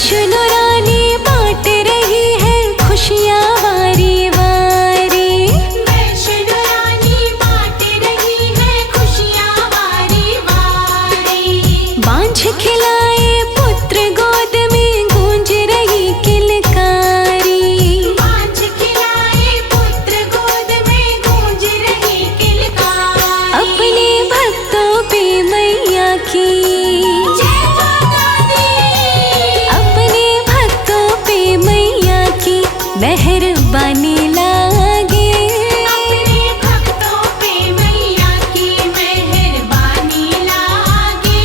वैष्णो रानी बांट रही है खुशियाँ वारी वारी। वैष्णो रानी बांट रही है खुशियाँ वारी वारी। बांझ खिलाए पुत्र गोद में गूंज रही किलकारी। बांझ खिलाए पुत्र गोद में गूंज रही किलकारी। अपने भक्तों पे मैया की जय माता दी। अपने भक्तों पे मैया की मेहरबानी लागे। अपने भक्तों पे मैया की मेहरबानी लागे।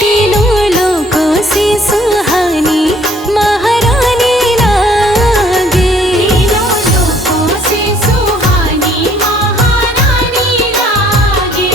तीनों लोगों से सुहानी महारानी लागे। तीनों लोगों से सुहानी महारानी लागे।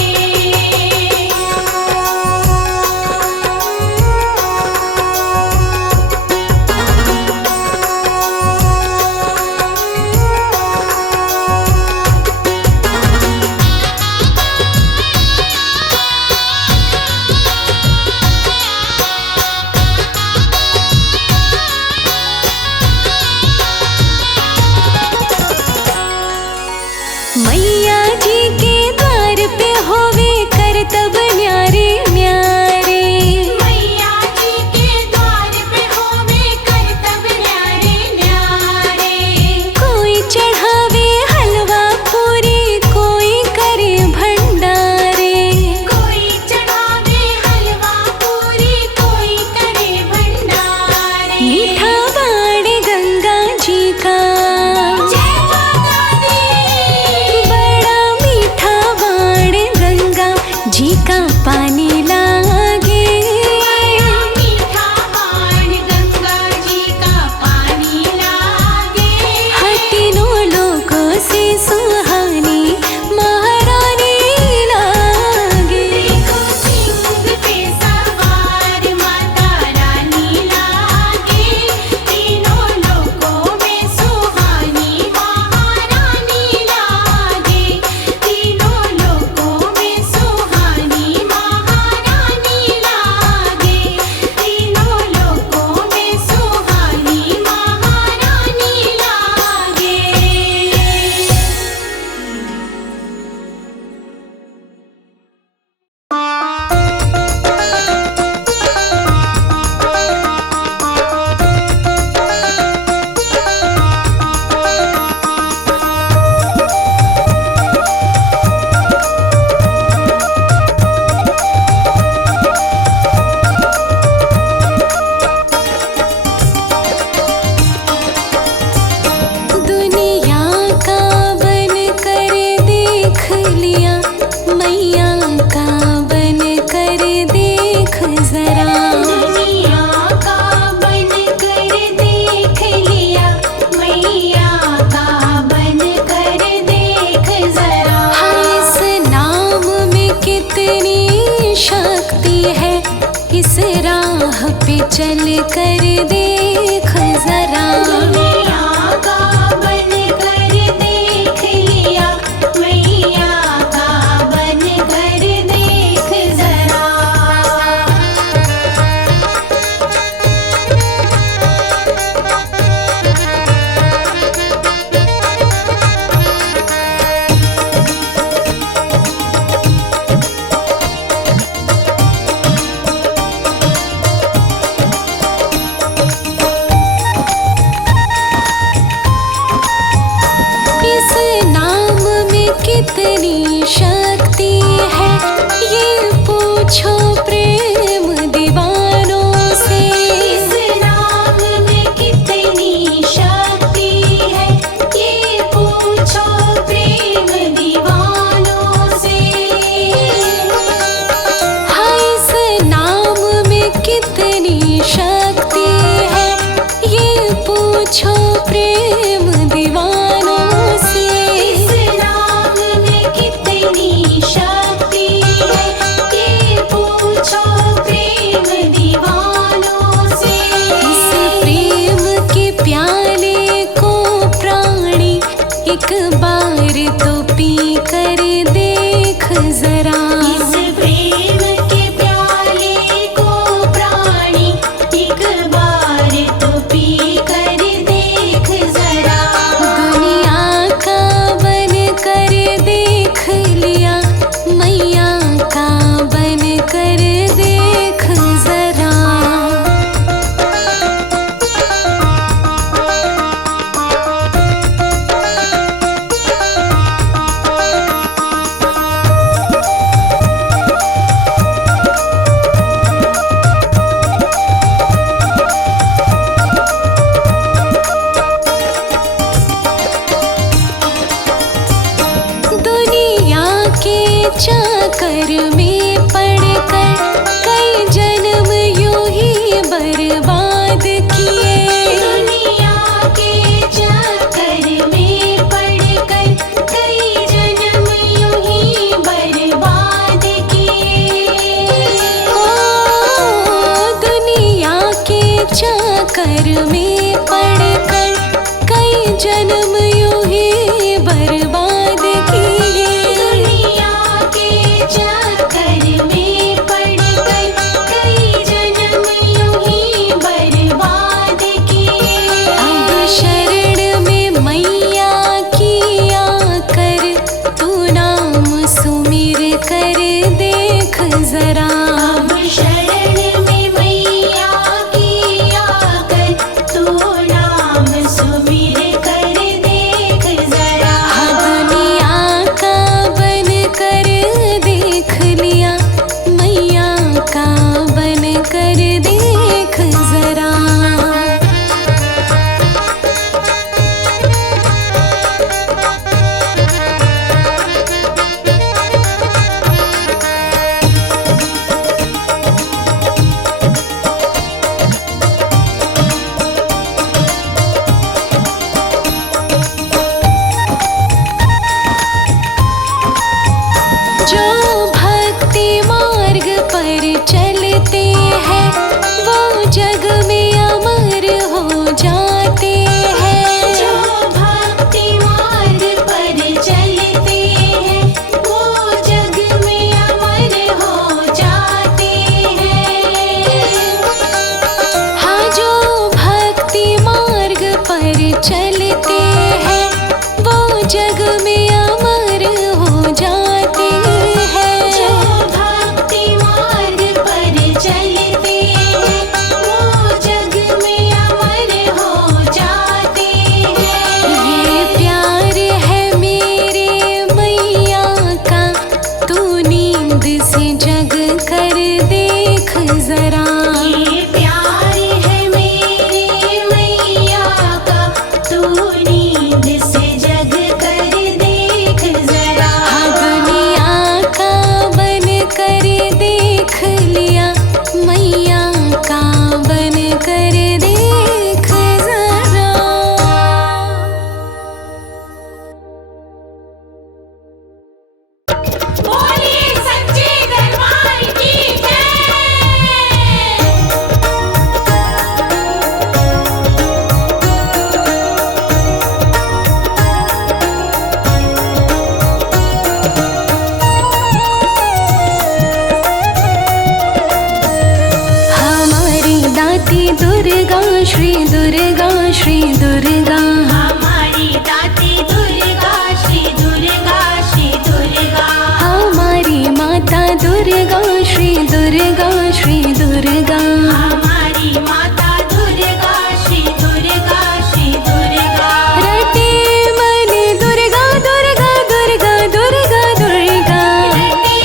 मैया जी के द्वार पे होवे करतब न्यारे न्यारे। मैया जी के द्वार पे होवे करतब न्यारे न्यारे। कोई चढ़ावे हलवा पूरी कोई करे भंडारे। कोई चढ़ावे हलवा पूरी कोई करे भंडारे। मीठा बाण गंगा जी का जय माता दी। बड़ा मीठा बाण गंगा जी का पानी लागे। बड़ा मीठा बाण गंगा जी का पानी लागे। हर तीनों लोगों से सुहानी महारानी लागे। देखो सिंह पे सवार माता रानी लागे। तीनों लोकों में सुहानी महारानी लागे। तीनों लोकों में सुहानी महारानी लागे। तीनों लोकों में सुहानी महारानी लागे। दुनिया का बन कर देख लिया मैया का बन कर देख जरा। दुनिया का बन कर देख लिया मैया का बन कर देख जरा। इस नाम में कितनी शक्ति है इस राह पे चल कर देख जरा। दुनिया का बन कर देख लिया मैया का बन कर देख जरा। इस नाम में कितनी शक्ति है ये पूछो प्रेम दीवानों से। इस नाम में कितनी शक्ति है ये पूछो प्रेम दीवानों से। हाँ, इस नाम में कितनी शक्ति है ये पूछो प्रेम दीवानों से। इस नाम में कितनी शक्ति है ये पूछो प्रेम दीवानों से। इस प्रेम के प्याले को प्राणी एक बार तो पी कर देख जरा। इस प्रेम के प्याले को प्राणी एक बार दुर्गा श्री दुर्गा श्री दुर्गा। हमारी दाती दुर्गा श्री दुर्गा श्री दुर्गा। हमारी माता दुर्गा श्री दुर्गा श्री दुर्गा। हमारी माता दुर्गा श्री दुर्गा श्री दुर्गा। रटे मन दुर्गा दुर्गा दुर्गा दुर्गा दुर्गा। रटे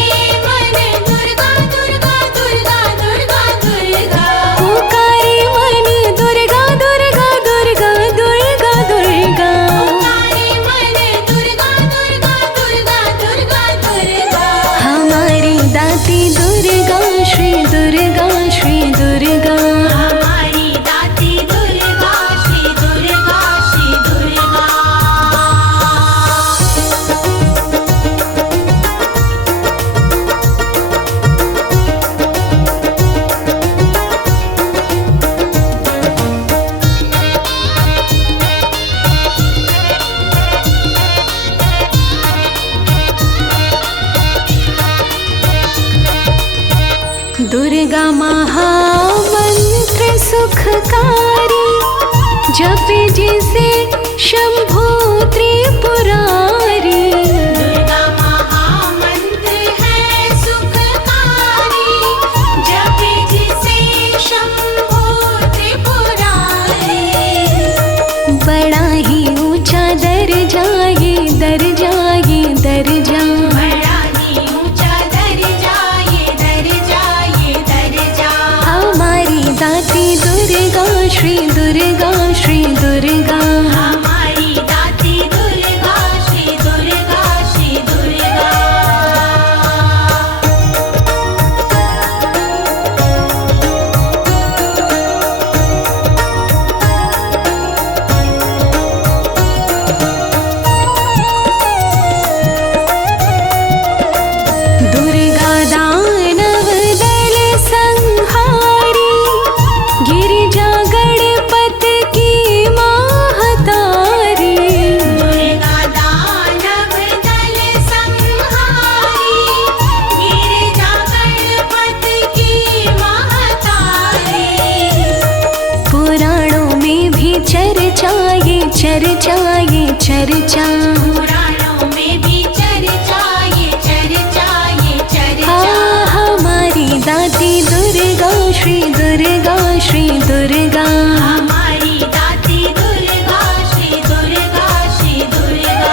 मन दुर्गा दुर्गा दुर्गा दुर्गा दुर्गा। पुकारे मन दुर्गा दुर्गा दुर्गा दुर्गा दुर्गा। पुकारे मन दुर्गा दुर्गा दुर्गा दुर्गा दुर्गा। हमारी दाती दुर्गा श्री दुर्गा श्री दुर्गा। हमारी दाती दुर्गा श्री दुर्गा श्री दुर्गा। दुर्गा महामंत्र सुखकारी, जपे जिसे शंभो त्रिपुरारी। दुर्गा महामंत्र है सुखकारी, जपे जिसे शंभो त्रिपुरारी। बड़ा ही ऊंचा दर्जा ये दर्जा ये दर्जा। बड़ा ही ऊंचा दर्जा ये दर्जा ये दर्जा। हमारी दाती दुर्गा श्री दुर्गा श्री दुर्गा। हमारी दाती दुर्गा श्री दुर्गा श्री दुर्गा। दुर्गा दानव दल संहारी, गिरिजा गणपत की महतारी। दुर्गा दानव दल संहारी, गिरिजा गणपत की महतारी। पुराणों में भी चर्चा ये चर्चा ये चर्चा। पुराणों में भी चर्चा ये चर्चा ये चर्चा। हमारी दाती दुर्गा श्री दुर्गा श्री दुर्गा। हमारी दाती दुर्गा श्री दुर्गा श्री दुर्गा।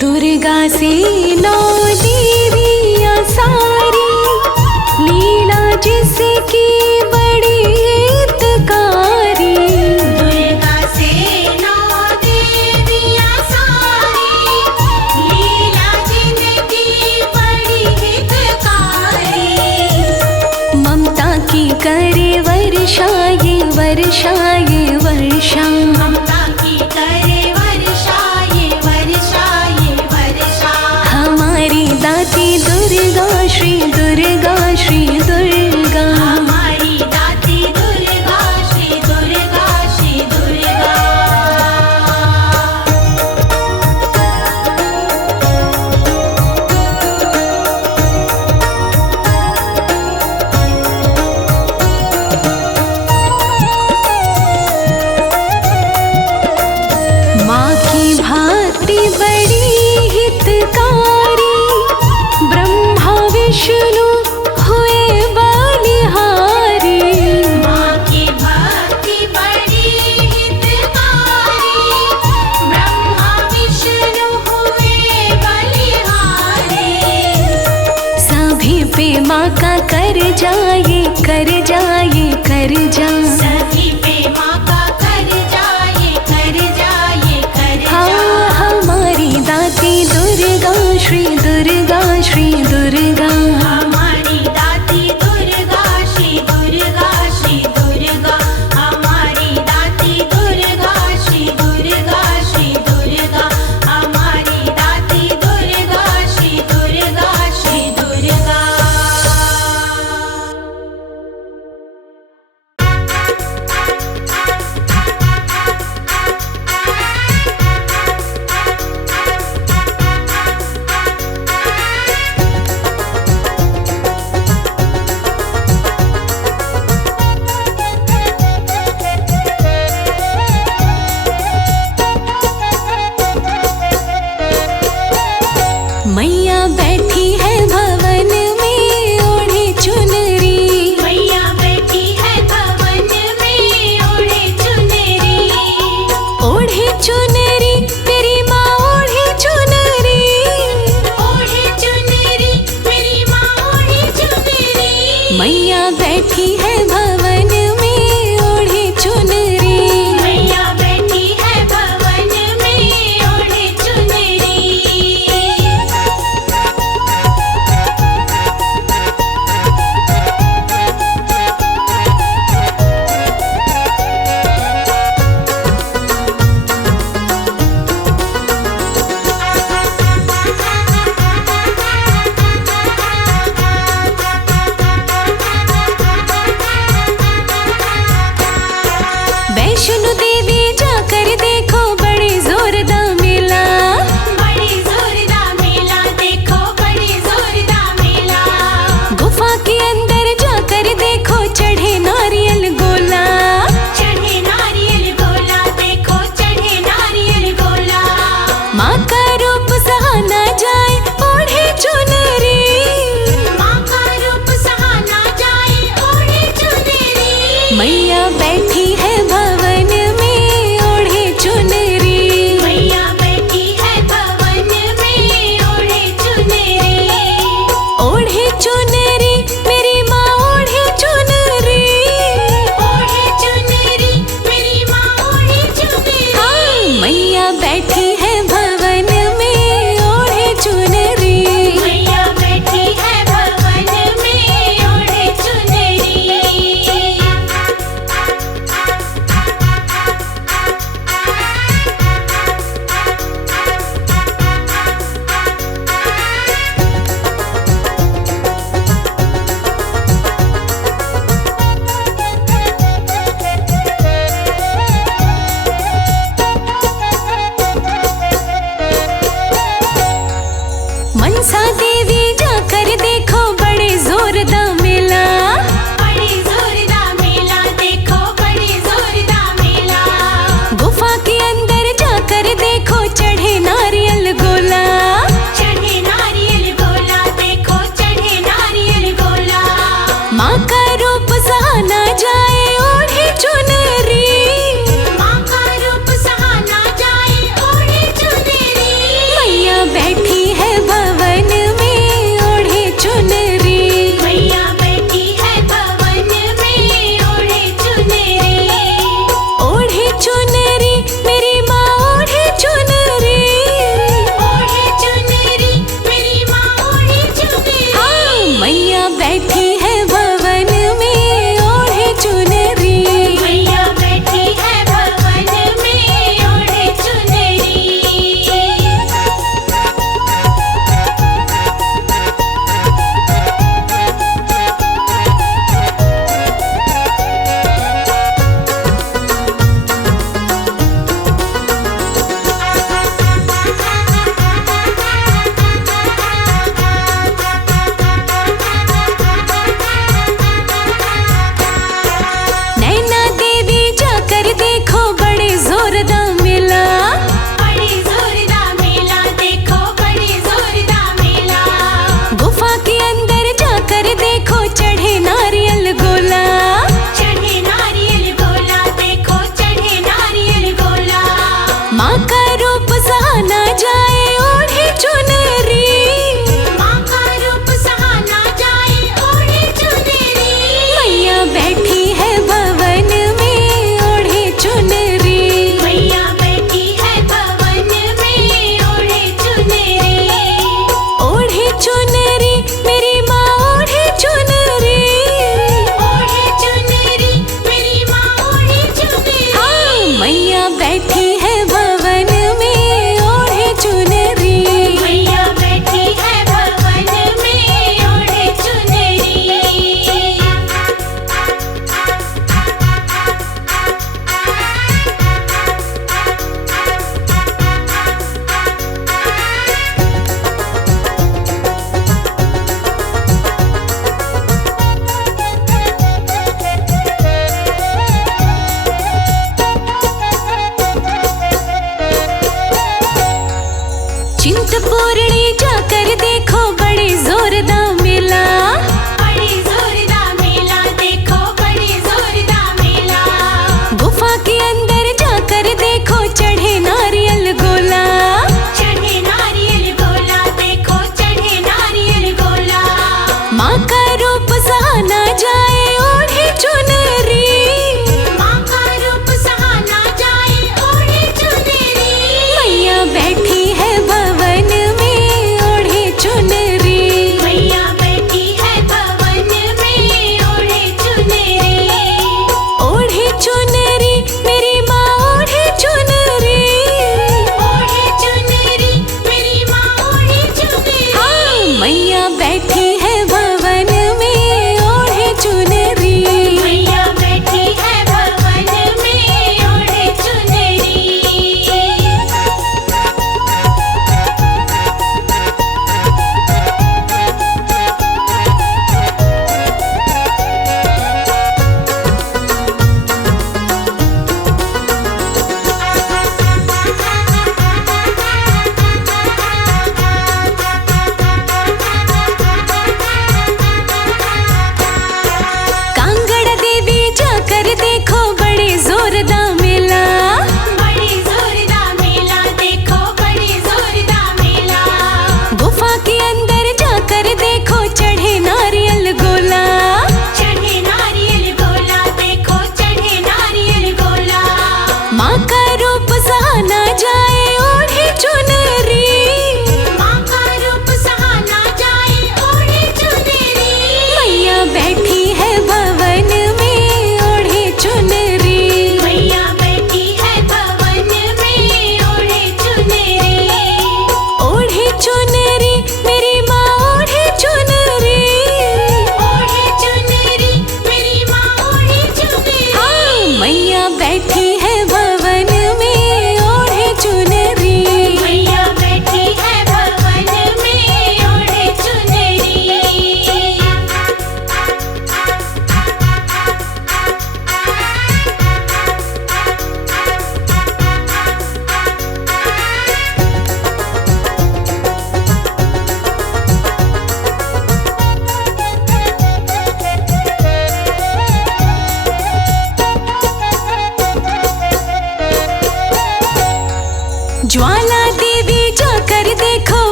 दुर्गा से नौ देवियां सारी, लीला जिसकी बड़ी हितकारी। दुर्गा से नौ देवियां सारी, लीला जिनकी बड़ी हितकारी। ममता की करे वर्षा ये वर्षा ये वर्षा। ममता की करे वर्षा ये वर्षा ये वर्षा। हमारी दाती दुर्गा श्री दुर्गा श्री दुर्गा। हमारी दाती दुर्गा श्री दुर्गा श्री दुर्गा। माँ की भक्ति बड़ी हितकारी, ब्रह्मा विष्णु हुए बलिहारी। माँ की भक्ति बड़ी हितकारी, ब्रह्मा विष्णु हुए बलिहारी। सभी पे माँ का कर जाए कर जाए कर जा। सभी पे माँ का कर जाए कर जाए कर जा। हमारी दाती दुर्गा श्री दुर्गा श्री दुर्गा। हमारी दाती दुर्गा श्री दुर्गा श्री दुर्गा। हमारी दाती दुर्गा श्री दुर्गा श्री दुर्गा। हमारी दाती दुर्गा श्री दुर्गा मैया बैठी है भवन में ओढ़े चुनरी। मैया बैठी है भवन में ओढ़े चुनरी। ओढ़े चुनरी मेरी माँ ओढ़े चुनरी। ओढ़े चुनरी मेरी माँ ओढ़े चुनरी। मैया बैठी है भवन में ओढ़े चुनरी। मैया बैठी है भवन में ओढ़े चुनरी। वैष्णो देवी जाकर देखो बड़े जोरदार मेला। बड़े जोरदार मेला देखो बड़े जोरदार मेला। गुफा के अंदर जाकर देखो चढ़े नारियल गोला। चढ़े नारियल गोला देखो चढ़े नारियल गोला। माँ का रूप सहाना जाए ओढ़े चुनरी। माँ का रूप सहाना जाए ओढ़े चुनरी। मैया बैठी है भवन में ओढ़े चुनरी। मैया बैठी है भवन में ओढ़े चुनरी। ओढ़े चुनरी मेरी माँ ओढ़े चुनरी। ओढ़े चुनरी मेरी माँ ओढ़े चुनरी। हाँ, मैया बैठी है भवन में ओढ़े चुनरी। मैया बैठी है भवन में ओढ़े चुनरी। मनसा देवी जाकर देखो बड़े जोरदार मेला। बड़े जोरदार मेला देखो बड़े जोरदार मेला। गुफा के अंदर जाकर देखो चढ़े नारियल गोला। चढ़े नारियल गोला देखो चढ़े नारियल गोला। माँ का रूप सहाना जाए ओढ़े चुनरी। माँ का रूप सहाना जाए ओढ़े चुनरी। मैया बैठी है भवन में ओढ़े चुनरी। मैया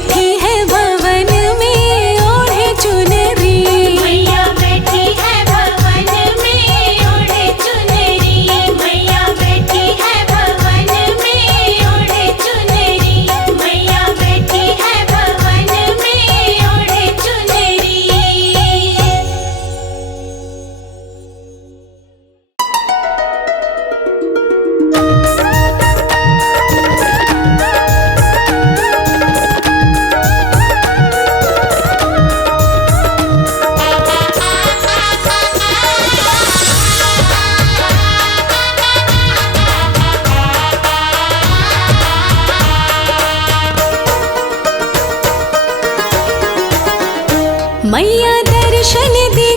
बैठी है भवन में ओढ़े चुनरी। मैया बैठी है भवन में ओढ़े चुनरी। मैया बैठी है भवन में ओढ़े चुनरी। मैया बैठी है भवन में ओढ़े चुनरी। मैया दर्शन दी